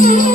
you.